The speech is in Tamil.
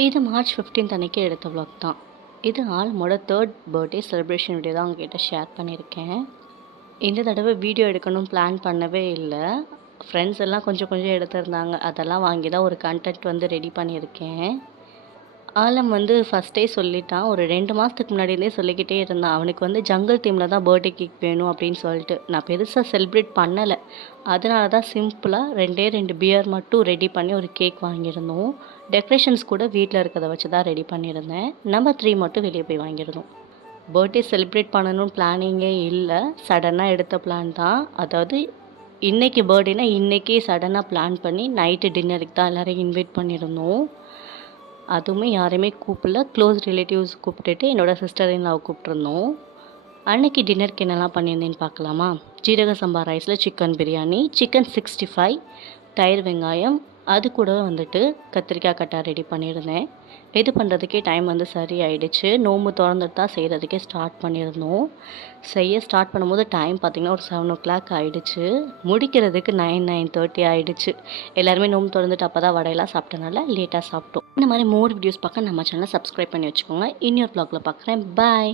இது மார்ச் 15th அன்னைக்கு எடுத்த vlog தான். இது ஆல்மோட 3rd பர்த்டே செலிப்ரேஷன் வீடியோ தான் உங்ககிட்ட ஷேர் பண்ணியிருக்கேன். இந்த தடவை வீடியோ எடுக்கணும் பிளான் பண்ணவே இல்லை. ஃப்ரெண்ட்ஸ் எல்லாம் கொஞ்சம் கொஞ்சம் எடுத்திருந்தாங்க. அதெல்லாம் வாங்கி தான் ஒரு கண்டென்ட் வந்து ரெடி பண்ணியிருக்கேன். ஆலம் வந்து ஃபஸ்ட்டே சொல்லிட்டான். ஒரு 2 மாதத்துக்கு முன்னாடியே சொல்லிக்கிட்டே இருந்தான். அவனுக்கு வந்து ஜங்கிள் தீமில் தான் பர்த்டே கேக் வேணும் அப்படின்னு சொல்லிட்டு. நான் பெருசாக செலிப்ரேட் பண்ணலை. அதனால தான் சிம்பிளாக 2 பியர் மட்டும் ரெடி பண்ணி ஒரு கேக் வாங்கியிருந்தோம். டெக்கரேஷன்ஸ் கூட வீட்டில் இருக்கிறத வச்சு தான் ரெடி பண்ணியிருந்தேன். நம்பர் 3 மட்டும் வெளியே போய் வாங்கியிருந்தோம். பர்த்டே செலிப்ரேட் பண்ணணும்னு பிளானிங்கே இல்லை. சடனாக எடுத்த பிளான் தான். அதாவது இன்றைக்கி பர்த்டேனா இன்றைக்கே சடனாக பிளான் பண்ணி நைட்டு டின்னருக்கு தான் எல்லோரையும் இன்வைட் பண்ணியிருந்தோம். அதுவுமே யாரையுமே கூப்பிடல. க்ளோஸ் ரிலேட்டிவ்ஸ் கூப்பிட்டுட்டு என்னோடய சிஸ்டர் இன் லவ் கூப்பிட்ருந்தோம். அன்றைக்கி டின்னருக்கு என்னெல்லாம் பண்ணியிருந்தேன்னு பார்க்கலாமா? ஜீரக சம்பா ரைஸில் சிக்கன் பிரியாணி, சிக்கன் 65, தயிர் வெங்காயம், அது கூட வந்துட்டு கத்திரிக்காய் கட்டா ரெடி பண்ணியிருந்தேன். இது பண்ணுறதுக்கே டைம் வந்து சரி ஆயிடுச்சு. நோம்பு திறந்துட்டு தான் செய்கிறதுக்கே ஸ்டார்ட் பண்ணியிருந்தோம். செய்ய ஸ்டார்ட் பண்ணும்போது டைம் பார்த்திங்கன்னா ஒரு 7 o'clock ஆகிடுச்சு. முடிக்கிறதுக்கு 9:30 ஆகிடுச்சு. எல்லாருமே நோம்பு திறந்துட்டு அப்போ தான் வடையெல்லாம் சாப்பிட்டனால லேட்டாக சாப்பிட்டோம். இந்த மாதிரி மோர் வீடியோஸ் பார்க்க நம்ம சேனலை சப்ஸ்கிரைப் பண்ணி வச்சுக்கோங்க. இன்னொரு vlogல பார்க்குறேன். பாய்.